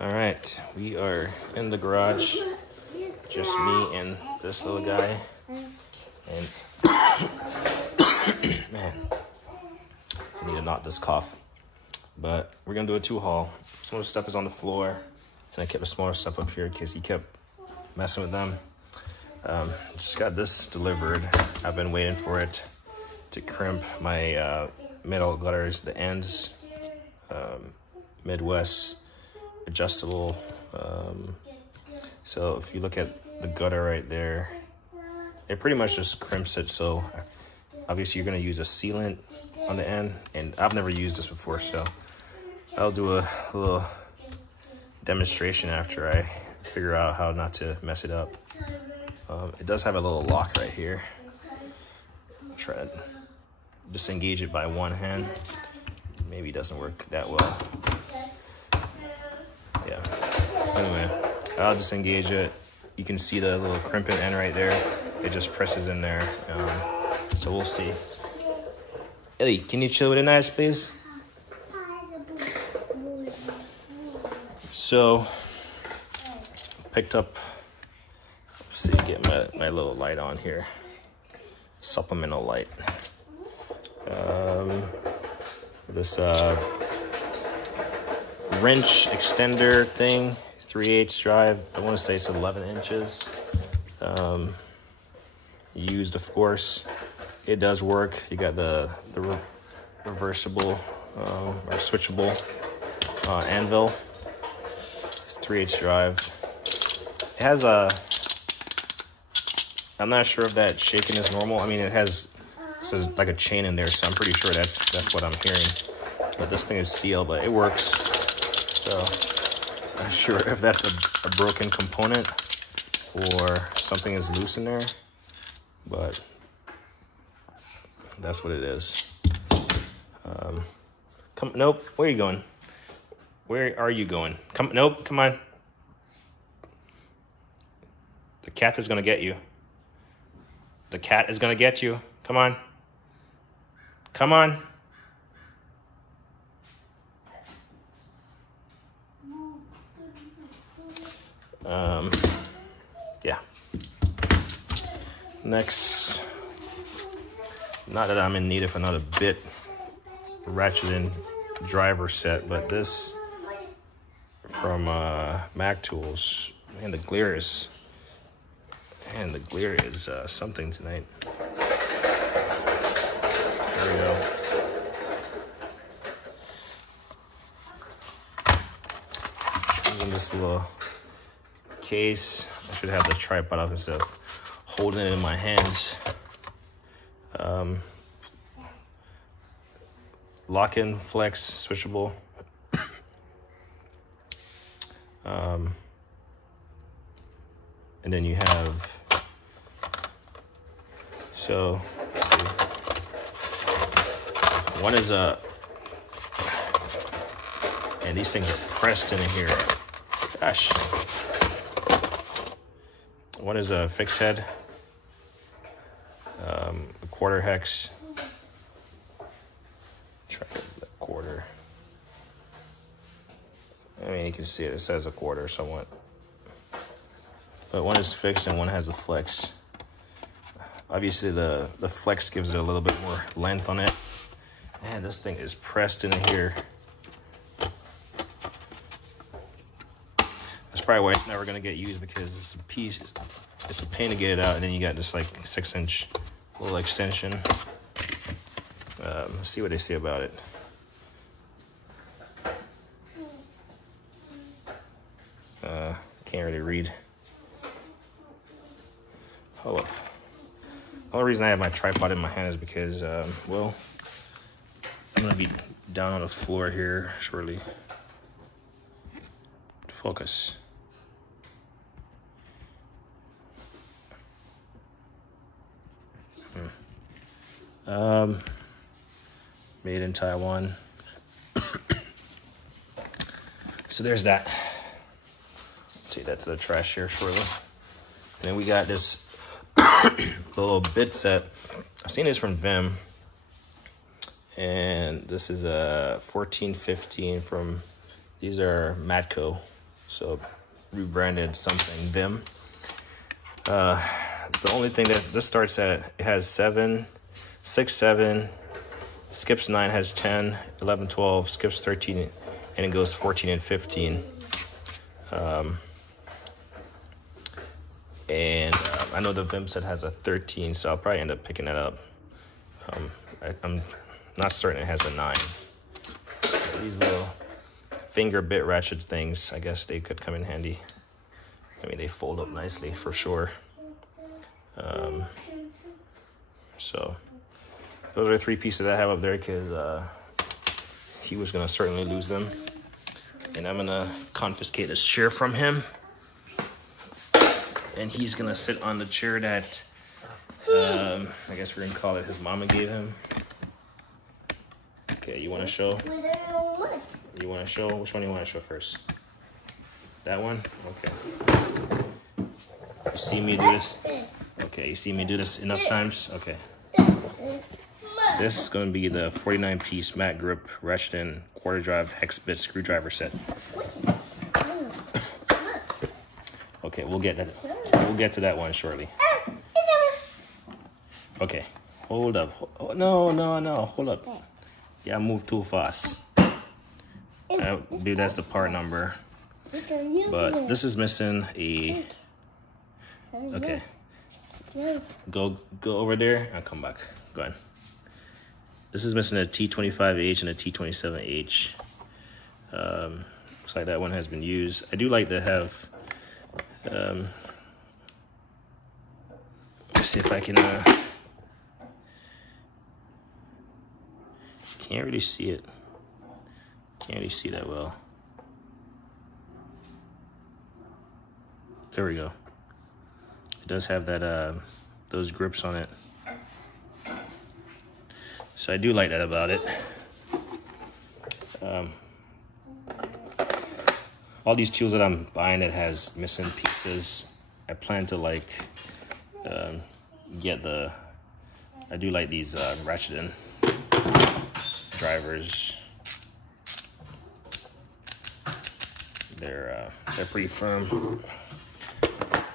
All right, we are in the garage, just me and this little guy, and man, I need to knock this cough. But we're gonna do a 2-haul. Some of the stuff is on the floor, and I kept the smaller stuff up here in case he kept messing with them. Just got this delivered. I've been waiting for it to crimp my metal gutters, the ends, Midwest adjustable. So if you look at the gutter right there, it pretty much just crimps it. So obviously you're gonna use a sealant on the end, and I've never used this before, so I'll do a little demonstration after I figure out how not to mess it up. It does have a little lock right here. Try to disengage it by one hand. Maybe it doesn't work that well. Yeah. Anyway, I'll disengage it. You can see the little crimping end right there. It just presses in there. So we'll see. Ellie, can you chill with it nice, please? So, picked up, let's see, get my little light on here. Supplemental light. This wrench extender thing, 3/8 drive. I want to say it's 11 inches. Used, of course. It does work. You got the reversible or switchable anvil. It's 3/8 drive. It has a, I'm not sure if that shaking is normal. I mean, it says like a chain in there, so I'm pretty sure that's what I'm hearing. But this thing is sealed, but it works. So I'm not sure if that's a broken component or something is loose in there, but that's what it is. Nope, where are you going? Where are you going? Nope, come on. The cat is gonna get you. The cat is gonna get you. Come on. Come on. Yeah. Next, not that I'm in need of another bit ratcheting driver set, but this from Mac Tools, and the glare is something tonight. There we go. In this little case, I should have the tripod up instead of holding it in my hands. Lock-in flex, switchable. And then you have, so let's see. One is and these things are pressed in here. Gosh. One is a fixed head, a quarter hex. Try that quarter. I mean, you can see it says a quarter somewhat. But one is fixed and one has a flex. Obviously the flex gives it a little bit more length on it. Man, this thing is pressed in here. That's probably why it's never gonna get used, because it's a piece, it's a pain to get it out, and then you got this like 6-inch little extension. Let's see what they say about it. Can't really read. Hold up. The only reason I have my tripod in my hand is because, well, I'm gonna be down on the floor here shortly. Focus. Made in Taiwan. So there's that. Let's see, that's the trash here shortly. And then we got this little bit set. I've seen this from Vim. And this is a 1415 from, these are Matco. So rebranded something Vim. The only thing that this starts at, it has 7, 6, 7, skips 9, has 10, 11, 12, skips 13, and it goes 14 and 15. I know the Vim set has a 13, so I'll probably end up picking that up. I'm not certain it has a 9. These little finger bit ratchet things, I guess they could come in handy. I mean, they fold up nicely for sure. So those are the 3 pieces I have up there because he was gonna certainly lose them. And I'm gonna confiscate his chair from him. And he's gonna sit on the chair that I guess we're gonna call it his mama gave him. Okay, you wanna show? You wanna show? Which one do you wanna show first? That one? Okay. You see me do this? Okay, you see me do this enough times? Okay. This is gonna be the 49-piece matte grip ratchet and quarter drive hex bit screwdriver set. Okay, we'll get to that one shortly. Okay, hold up. No, hold up. Yeah, I moved too fast. Maybe that's the part number. But this is missing a... Okay. Go over there and come back. Go ahead. This is missing a T25H and a T27H. Looks like that one has been used. I do like to have... let's see if I can... Can't really see it. Can't really see that well. There we go. It does have that those grips on it. So I do like that about it. All these tools that I'm buying that has missing pieces, I plan to like get the... I do like these ratcheting drivers. They're pretty firm,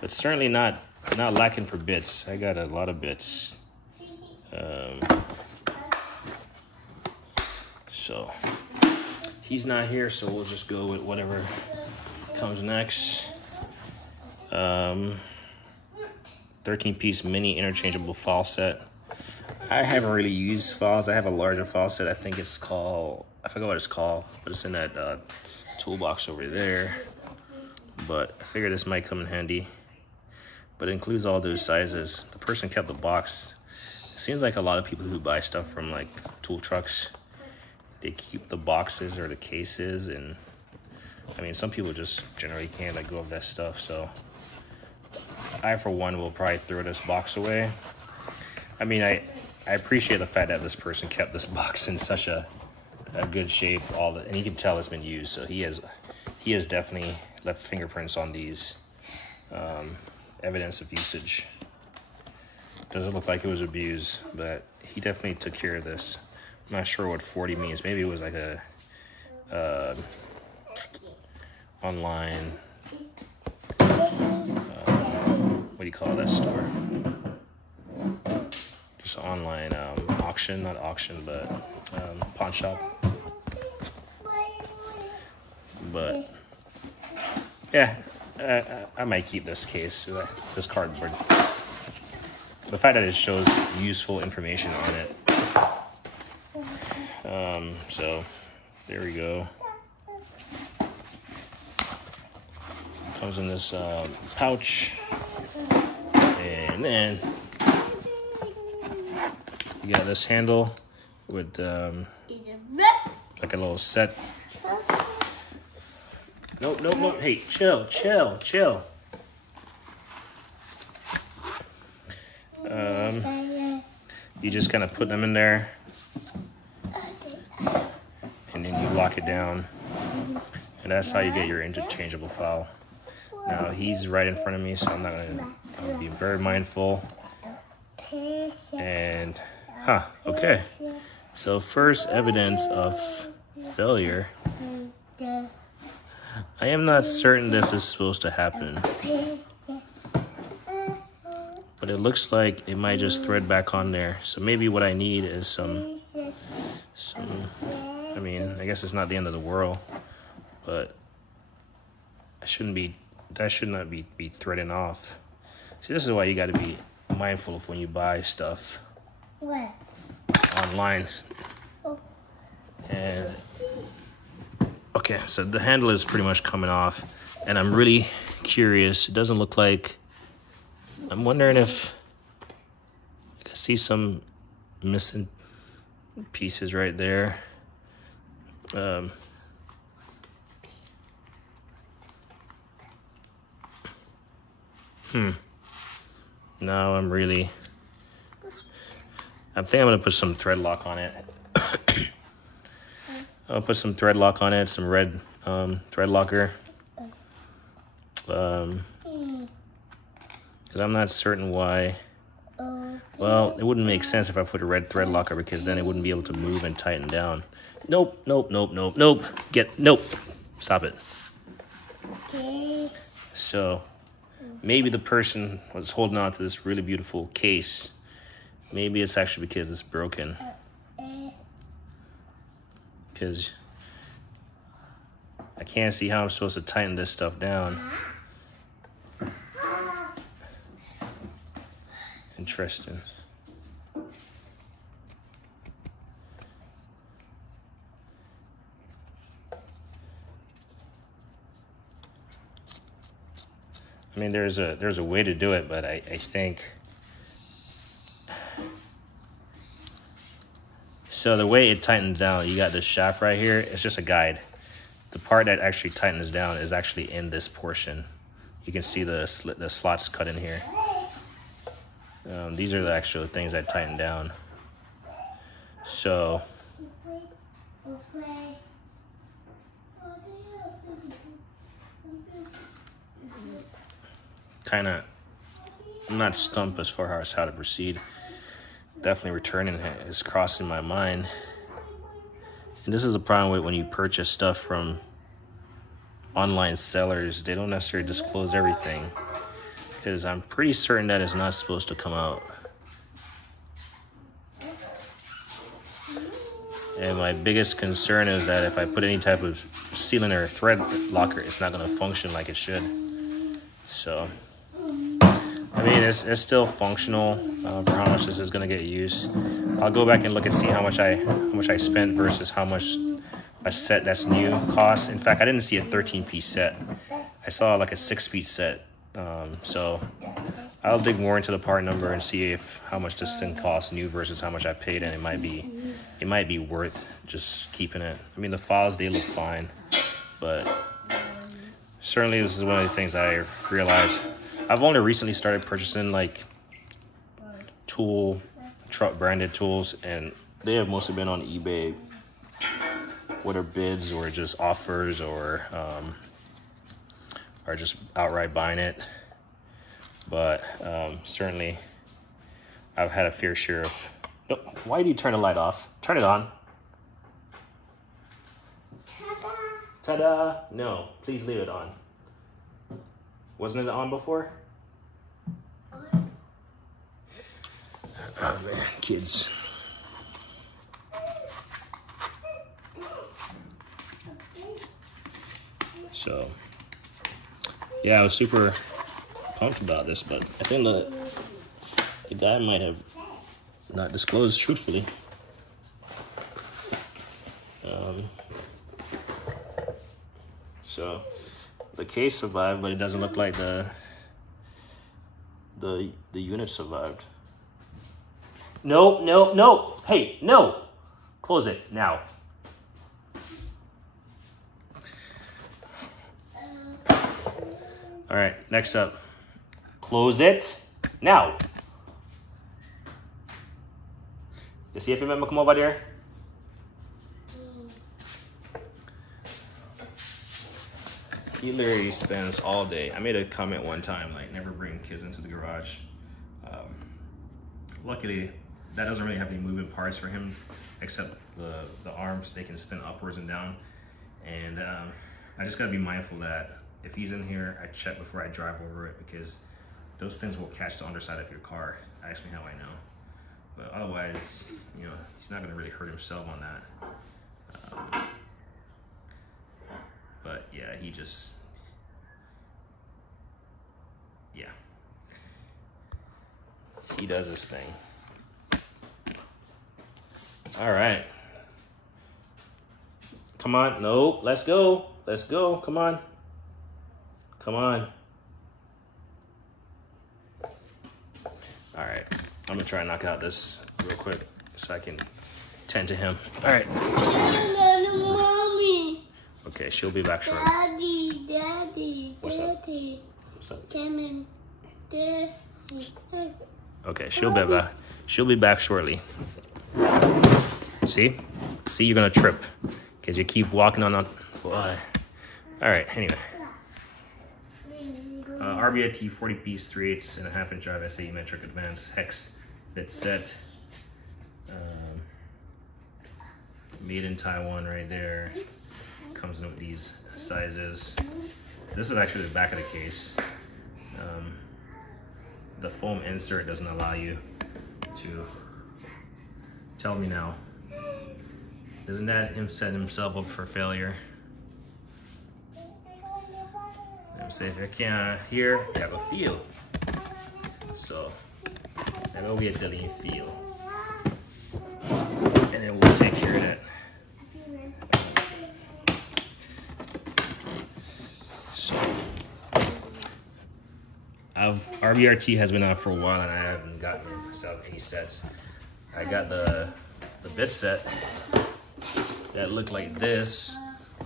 but certainly not lacking for bits. I got a lot of bits. So he's not here, so we'll just go with whatever comes next. 13-piece mini interchangeable file set. I haven't really used files. I have a larger file set. I think it's called, I forgot what it's called, but it's in that toolbox over there. But I figured this might come in handy. But it includes all those sizes. The person kept the box. It seems like a lot of people who buy stuff from like tool trucks, they keep the boxes or the cases, and I mean, some people just generally can't let go of that stuff. So I, for one, will probably throw this box away. I mean, I appreciate the fact that this person kept this box in such a good shape, and you can tell it's been used. So he has definitely left fingerprints on these, evidence of usage. Doesn't look like it was abused, but he definitely took care of this. I'm not sure what 40 means. Maybe it was like a online, what do you call that store? Just online auction, not auction, but pawn shop. But yeah, I might keep this case, this cardboard. The fact that it shows useful information on it. So there we go. Comes in this pouch, and then you got this handle with like a little set. Nope. Hey, chill. You just kind of put them in there, and then you lock it down, and that's how you get your interchangeable file. Now he's right in front of me, so I'm gonna be very mindful. And okay. So first evidence of failure. I am not certain this is supposed to happen, but it looks like it might just thread back on there. So maybe what I need is some, I mean, I guess it's not the end of the world, but that should not be threading off. See, this is why you got to be mindful of when you buy stuff online. And okay, so the handle is pretty much coming off, and I'm really curious. It doesn't look like, I'm wondering if I can see some missing pieces right there. Now I think I'm gonna put some thread lock on it. I'll put some thread lock on it, some red thread locker. Because I'm not certain why. Well, it wouldn't make sense if I put a red thread locker, because then it wouldn't be able to move and tighten down. Nope. Nope. Stop it. Okay. So maybe the person was holding on to this really beautiful case. Maybe it's actually because it's broken. Because I can't see how I'm supposed to tighten this stuff down. Interesting. I mean, there's a way to do it, but I think so. The way it tightens down, you got this shaft right here. It's just a guide. The part that actually tightens down is actually in this portion. You can see the slots cut in here. These are the actual things that tighten down. So kind of, I'm not stumped as far as how to proceed. Definitely returning it is crossing my mind. And this is the problem with when you purchase stuff from online sellers. They don't necessarily disclose everything, because I'm pretty certain that it's not supposed to come out. And my biggest concern is that if I put any type of sealant or thread locker, it's not going to function like it should. So I mean, it's still functional for how much this is going to get used. I'll go back and look and see how much I spent versus how much a set that's new costs. In fact, I didn't see a 13-piece set. I saw like a 6-piece set. So I'll dig more into the part number and see how much this thing costs new versus how much I paid, and it might be worth just keeping it. I mean, the files, they look fine, but certainly this is one of the things I realized. I've only recently started purchasing like truck branded tools, and they have mostly been on eBay, whether bids or just offers or just outright buying it. But certainly I've had a fair share of. No, why do you turn the light off? Turn it on. Ta-da! No, please leave it on. Wasn't it on before? Oh man, kids. So, yeah, I was super pumped about this, but I think the guy might have not disclosed truthfully. So the case survived, but it doesn't look like the unit survived. No. Hey, no. Close it now. All right, next up. Close it now. You see if you remember come over there? He literally spends all day. I made a comment one time, like, never bring kids into the garage. Luckily, that doesn't really have any moving parts for him, except the arms. They can spin upwards and down. And I just gotta be mindful that if he's in here, I check before I drive over it, because those things will catch the underside of your car. Ask me how I know. But otherwise, you know, he's not gonna really hurt himself on that. But yeah, he just, yeah. He does his thing. All right. Come on, no, let's go. Let's go, come on. Come on. All right, I'm gonna try and knock out this real quick so I can tend to him. All right. Mommy. Okay, she'll be back shortly. Daddy. What's up? What's up? Come in. Daddy. Okay, she'll be back shortly. See, you're gonna trip because you keep walking on. Boy. All right. Anyway, RBIT 40 piece 3/8.5 inch drive SAE metric advanced hex bit set. Made in Taiwan, right there. Comes in with these sizes. This is actually the back of the case. The foam insert doesn't allow you to. Tell me now. Isn't that him setting himself up for failure? I'm saying if I can't hear, you have a feel. So that will be a delete feel. And then we'll take care of that. So RBRT has been out for a while and I haven't gotten myself any sets. I got the bit set that looked like this,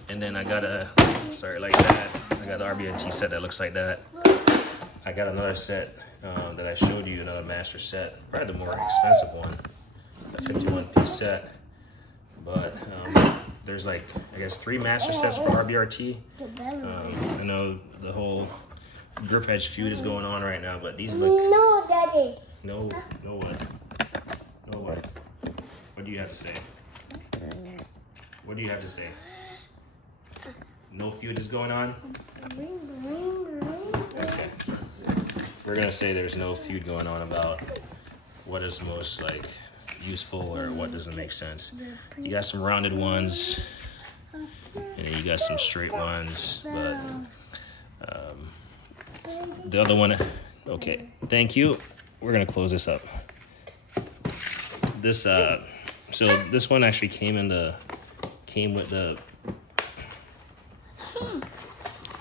and then I got like that. I got the RBIT set that looks like that. I got another set that I showed you, another master set, probably the more expensive one, a 51-piece set. But there's like, I guess 3 master sets for RBRT. I know the whole grip edge feud is going on right now, but these look. No, Daddy. No what? No what? What do you have to say? What do you have to say? No feud is going on? Okay. We're gonna say there's no feud going on about what is most like useful or what doesn't make sense. You got some rounded ones, and then you got some straight ones, but the other one, okay, thank you. We're gonna close this up. This so this one actually came with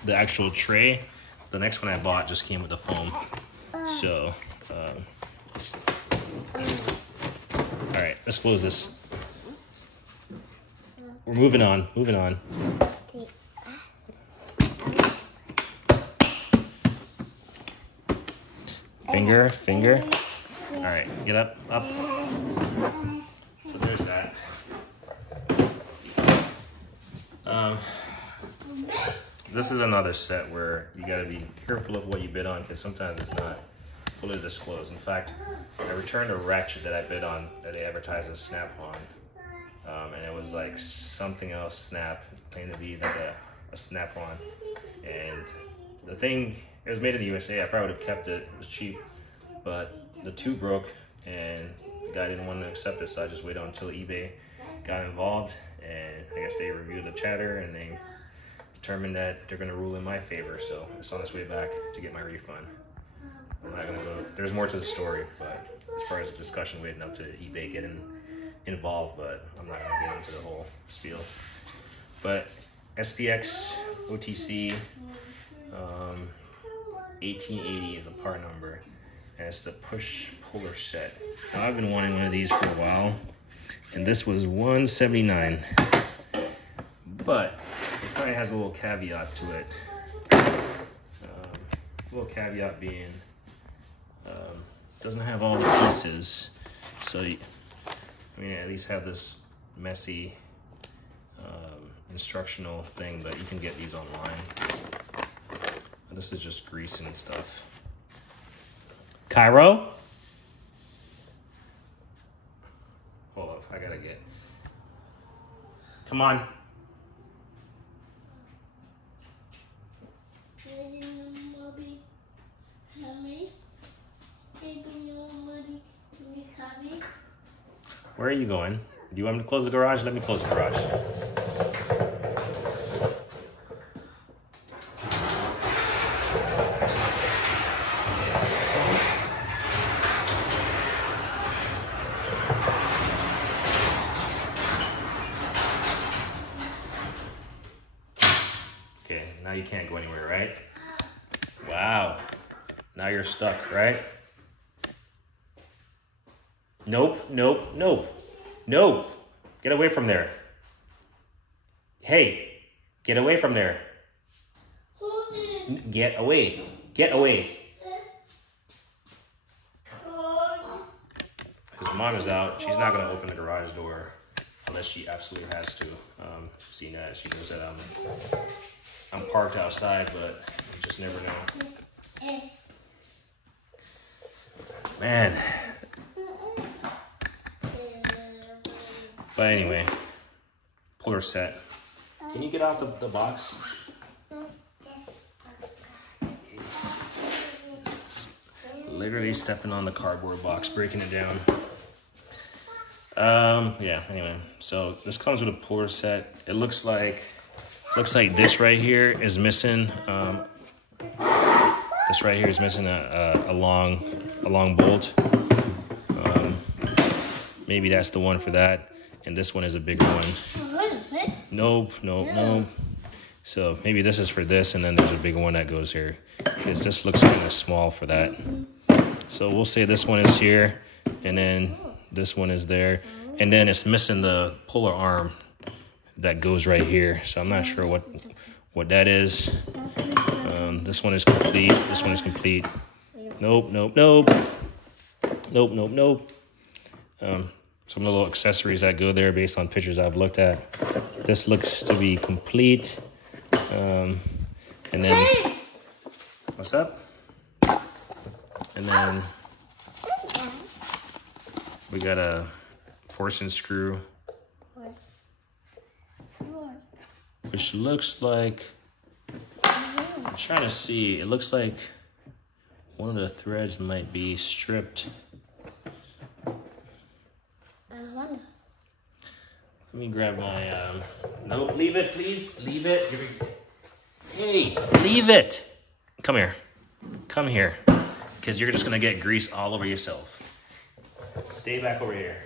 the actual tray. The next one I bought just came with the foam. So all right, let's close this. We're moving on. Finger. All right, get up. So there's that. This is another set where you gotta be careful of what you bid on, because sometimes it's not fully disclosed. In fact, I returned a ratchet that I bid on that they advertised as Snap-on, and it was like something else Snap, claimed to be like a Snap-on, and the thing, it was made in the USA. I probably would have kept it. It was cheap, but the tube broke and the guy didn't want to accept it, so I just waited until eBay got involved, and I guess they reviewed the chatter and they determined that they're going to rule in my favor, so it's on its way back to get my refund. I'm not going to go, there's more to the story, but as far as the discussion waiting up to eBay getting involved, but I'm not going to get into the whole spiel. But SPX OTC 1880 is a part number, and it's the push puller set. Now, I've been wanting one of these for a while, and this was $179, but it probably has a little caveat to it. Little caveat being doesn't have all the pieces, so you, I mean, at least have this messy instructional thing, but you can get these online. And this is just grease and stuff. Cairo? Hold up, I gotta get. Come on. Where are you going? Do you want me to close the garage? Let me close the garage. Okay, now you can't go anywhere, right? Wow. Now you're stuck, right? Nope, nope, nope. Nope. Get away from there. Hey, get away from there. Get away. Get away. His mom is out. She's not going to open the garage door unless she absolutely has to. Seeing that, she knows that I'm parked outside, but you just never know. Man. But anyway, puller set. Can you get off the box? Literally stepping on the cardboard box, breaking it down. Yeah, anyway, so this comes with a puller set. It looks like this right here is missing. This right here is missing a long bolt. Maybe that's the one for that. And this one is a bigger one. Nope, nope, nope. So maybe this is for this, and then there's a bigger one that goes here. Because this looks kind of small for that. So we'll say this one is here, and then this one is there. And then it's missing the puller arm that goes right here. So I'm not sure what that is. This one is complete. This one is complete. Nope, nope, nope. Nope, nope, nope. Some little accessories that go there based on pictures I've looked at. This looks to be complete. And then, what's up? And then we got a forcing screw, which looks like, I'm trying to see, it looks like one of the threads might be stripped. Let me grab my, no, leave it, please, leave it. Hey, leave it. Come here, because you're just gonna get grease all over yourself. Stay back over here.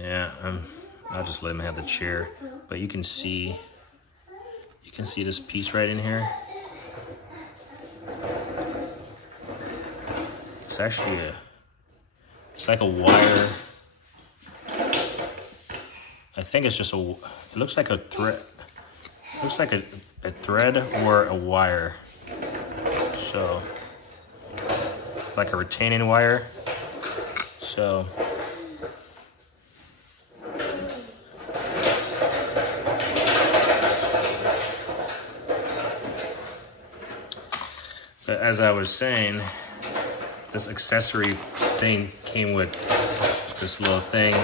Yeah, I'll just let him have the chair, but you can see this piece right in here. It's actually it's like a wire. I think it's just it looks like a thread. It looks like a thread or a wire. So, like a retaining wire. So, but as I was saying, this accessory thing came with this little thing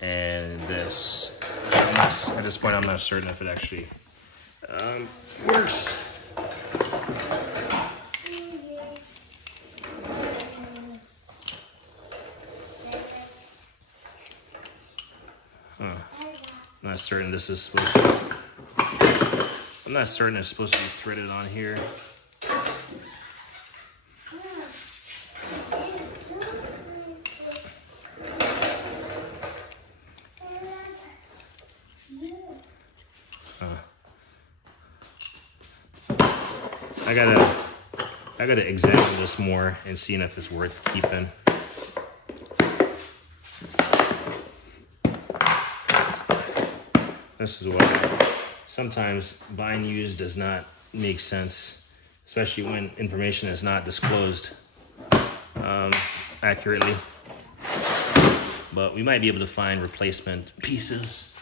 and this. At this point, I'm not certain if it actually works. I'm not certain this is supposed to. I'm not certain it's supposed to be threaded on here. I gotta examine this more and seeing if it's worth keeping. This is why sometimes buying used does not make sense, especially when information is not disclosed accurately. But we might be able to find replacement pieces.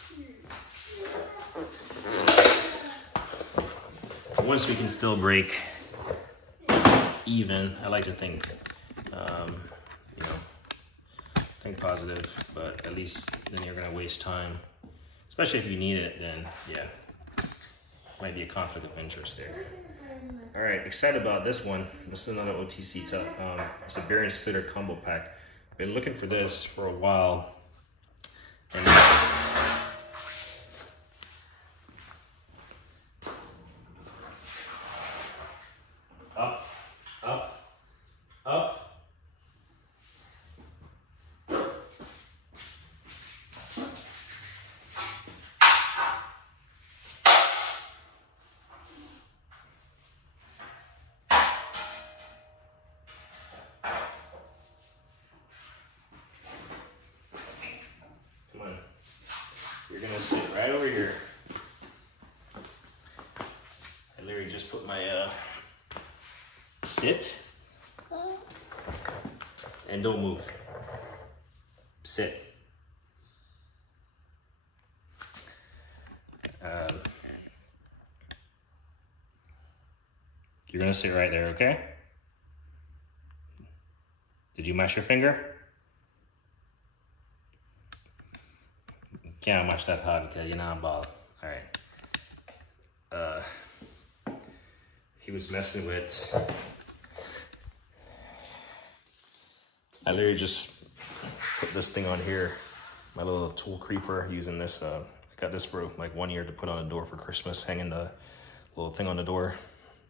once we can still break even, I like to think, you know, think positive, but at least then you're gonna waste time. Especially if you need it, then yeah, might be a conflict of interest there. All right, excited about this one. This is another OTC tuck. It's a bearing splitter combo pack. Been looking for this for a while. And up, up, up. Come on. You're gonna sit right over here. I literally just put my sit and don't move. Sit. You're gonna sit right there, okay? Did you mash your finger? Can't mash that hard because you're not ball. All right. He was messing with. I literally just put this thing on here, my little tool creeper, using this. I got this for like 1 year to put on the door for Christmas, hanging the little thing on the door,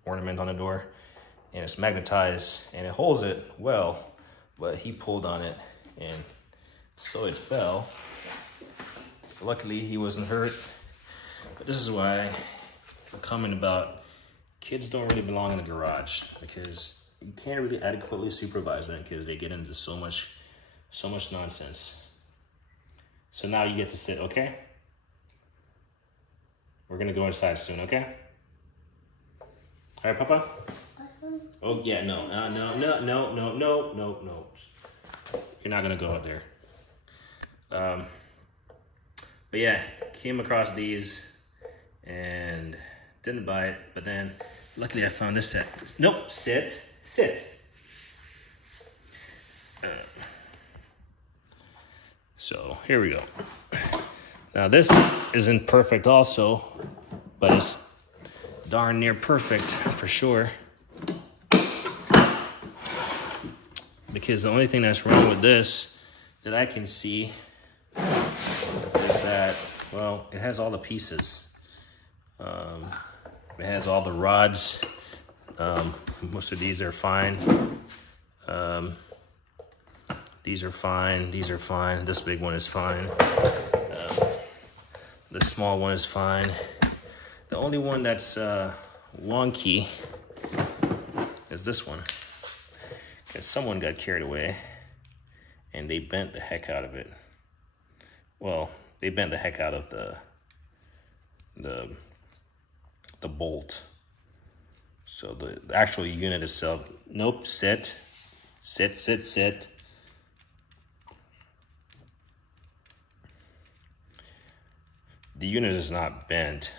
ornament on the door, and it's magnetized and it holds it well, but he pulled on it and so it fell. Luckily he wasn't hurt, but this is why I'm comment about kids don't really belong in the garage, because you can't really adequately supervise them because they get into so much nonsense. So now you get to sit, okay? We're gonna go inside soon, okay? All right, Papa? Oh, yeah, no. You're not gonna go out there. But yeah, came across these and didn't buy it, but then luckily I found this set. Nope, sit. So here we go. Now this isn't perfect also, but it's darn near perfect for sure. Because the only thing that's wrong with this that I can see is that, well, it has all the pieces. It has all the rods. Most of these are fine. These are fine. These are fine. This big one is fine. This small one is fine. The only one that's wonky is this one. Because someone got carried away and they bent the heck out of it. Well, they bent the heck out of the bolt. So the actual unit itself, nope, sit. The unit is not bent.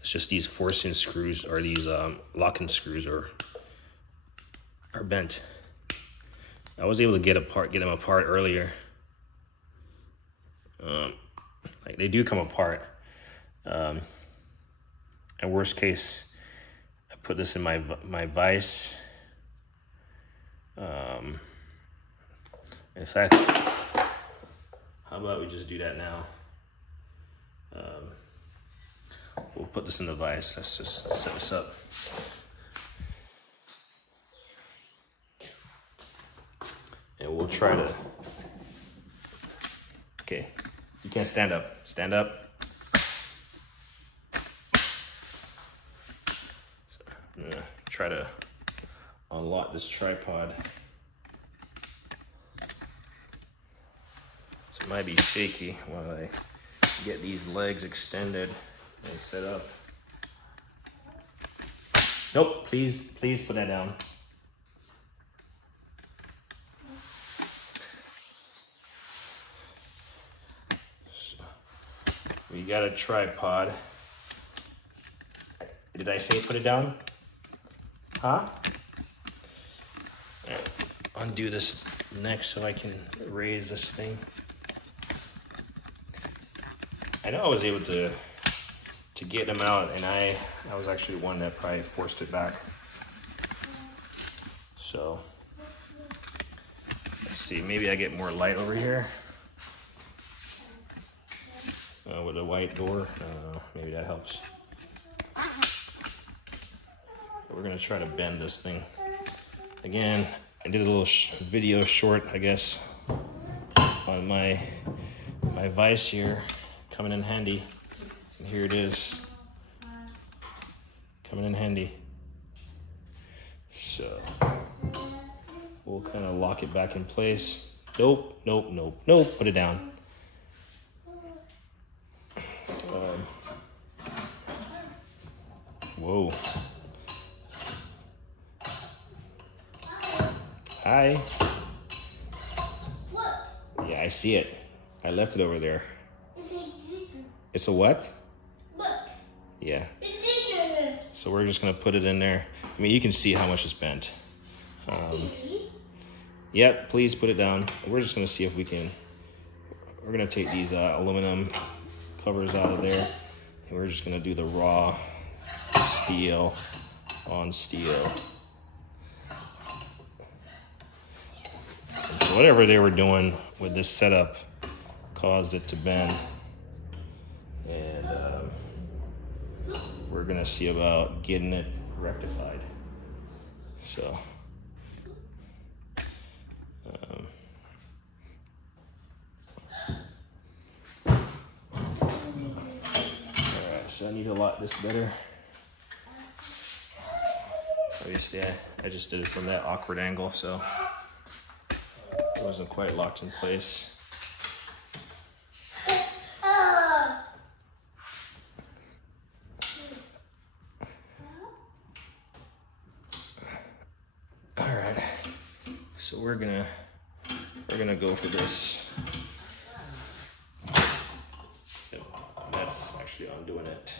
It's just these forcing screws, or these locking screws are bent. I was able to get them apart earlier. Like they do come apart. And worst case, I put this in my vise. In fact, how about we just do that now? We'll put this in the vise. Let's just set this up. And we'll try to, okay, you can't stand up. Stand up. So I'm gonna try to unlock this tripod. So it might be shaky while I get these legs extended and set up. Nope, please put that down. So We got a tripod. Did I say put it down? Huh? Right, undo this next so I can raise this thing. I know I was able to get them out, and I was actually one that probably forced it back. So let's see, maybe I get more light over here with a white door. Maybe that helps. We're gonna try to bend this thing. Again, I did a little video short, I guess, on my vise here, coming in handy. And here it is, coming in handy. So we'll kind of lock it back in place. Nope, nope, nope, nope, put it down. Whoa. Hi. Look. Yeah, I see it. I left it over there. It's a chicken. It's a what? Look. Yeah. It's chicken. So we're just gonna put it in there. I mean, you can see how much it's bent. Yep, please put it down. We're just gonna see if we can, we're gonna take these aluminum covers out of there, and we're just gonna do the raw steel on steel. So whatever they were doing with this setup caused it to bend. And we're gonna see about getting it rectified. So, alright, so I need to lock this better. Obviously, I just did it from that awkward angle, so it wasn't quite locked in place. Alright, so we're gonna go for this. Yep, that's actually undoing it.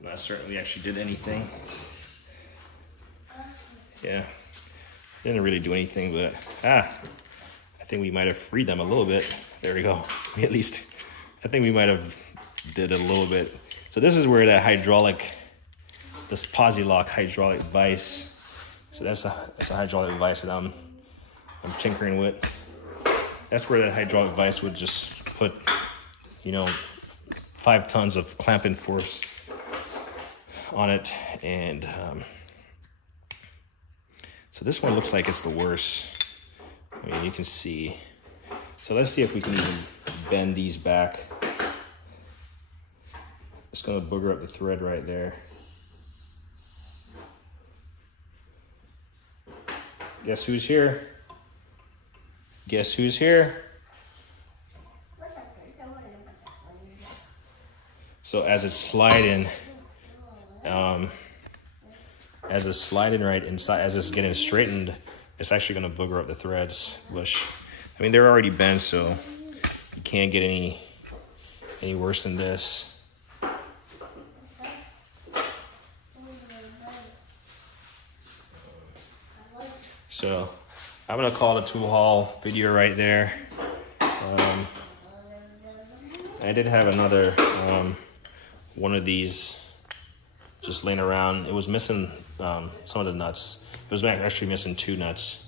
Not certain we actually did anything. Yeah, didn't really do anything, but I think we might have freed them a little bit. There we go. At least, I think we might have did a little bit. So this is where that hydraulic, this Posi-Lock hydraulic vise. So that's a hydraulic vise that I'm tinkering with. That's where that hydraulic vise would just put, 5 tons of clamping force on it. And so this one looks like it's the worst. I mean, you can see. So let's see if we can even bend these back. It's gonna booger up the thread right there. Guess who's here? Guess who's here? So as it's sliding, right inside, as it's getting straightened, it's actually gonna booger up the threads, which, I mean, they're already bent, so you can't get any worse than this. So I'm gonna call the tool haul video right there. I did have another one of these just laying around. It was missing some of the nuts. It was actually missing 2 nuts.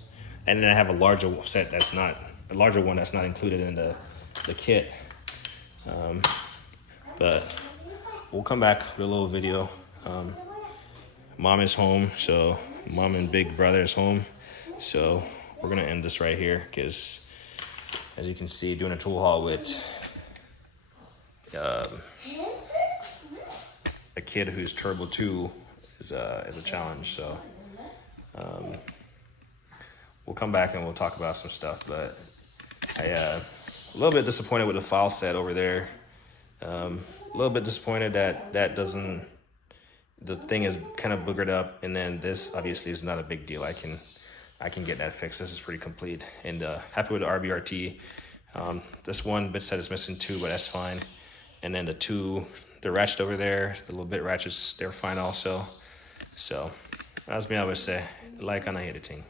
And then I have a larger set that's not, a larger one that's not included in the kit. But we'll come back with a little video. Mom is home, so mom and big brother is home. So we're gonna end this right here, because as you can see, doing a tool haul with a kid who's Turbo 2 is a challenge. So we'll come back and we'll talk about some stuff, but A little bit disappointed with the file set over there. A little bit disappointed that the thing is kind of boogered up, and then this obviously is not a big deal. I can get that fixed. This is pretty complete, and happy with the RBRT. This one bit set is missing too, but that's fine. And then the ratchet over there, the little bit ratchets, they're fine also. So as me always say, like on editing.